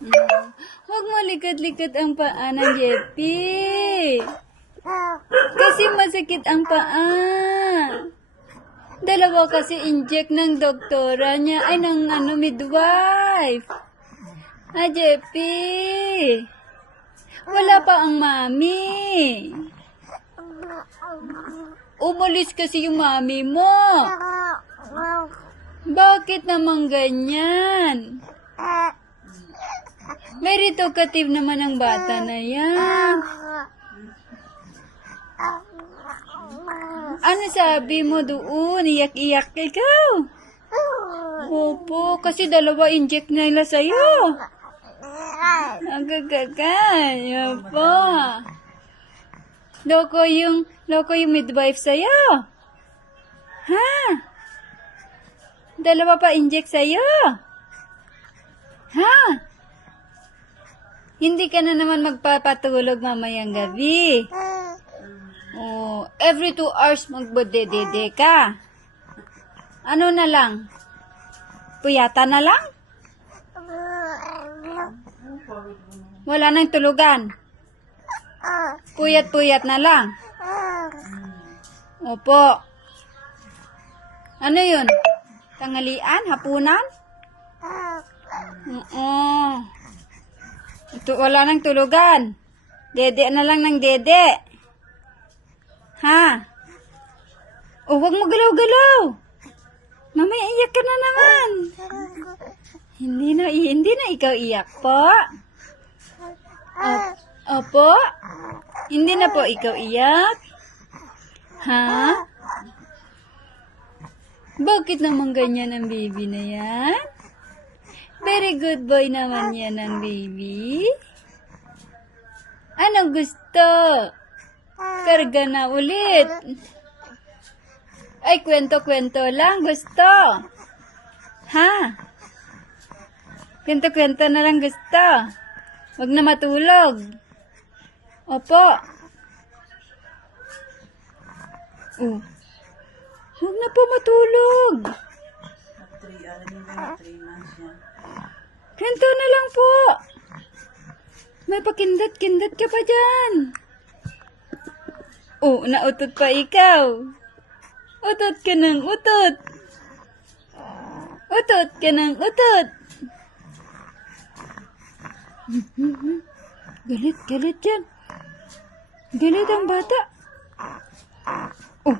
Huwag mo likot-likot ang paa ng Jeppy. Kasi masakit ang paa. Dalawa kasi inject ng doktora niya, ay ng midwife. Jeppy. Wala pa ang mami. Umalis kasi yung mami mo. Bakit naman ganyan? Very talkative naman ang bata na yan. Ano sabi mo doon? Iyak-iyak ikaw? Opo, kasi dalawa inject na nila sa'yo. Agagagan. Opo. Loko yung midwife sa'yo. Ha? Dalawa pa inject sa'yo. Ha? Hindi ka na naman magpapatulog mamayang gabi. Oh, every 2 hours magbodedede ka. Ano na lang? Puyata na lang? Wala nang tulugan. Puyat-puyat na lang. Opo. Ano yun? Tanghalian? Hapunan? Oo. Ito, wala nang tulugan. Dede na lang ng dede. Ha? O, huwag mo galaw-galaw. Mamaya iyak ka na naman. Hindi na ikaw iyak po. Opo? Hindi na po ikaw iyak? Ha? Bakit naman ganyan ang baby na yan? Very good boy naman yan ang baby. Anong gusto? Karga na ulit. Ay, kwento-kwento lang gusto. Ha? Kwento-kwento na lang gusto. Huwag na matulog. Opo. Huwag na po matulog. Kwento na lang po. May pakindat-kindat ka pa dyan. Nautot pa ikaw. Utot ka ng utot. Utot ka ng utot. Galit yan. Galit ang bata. Oh.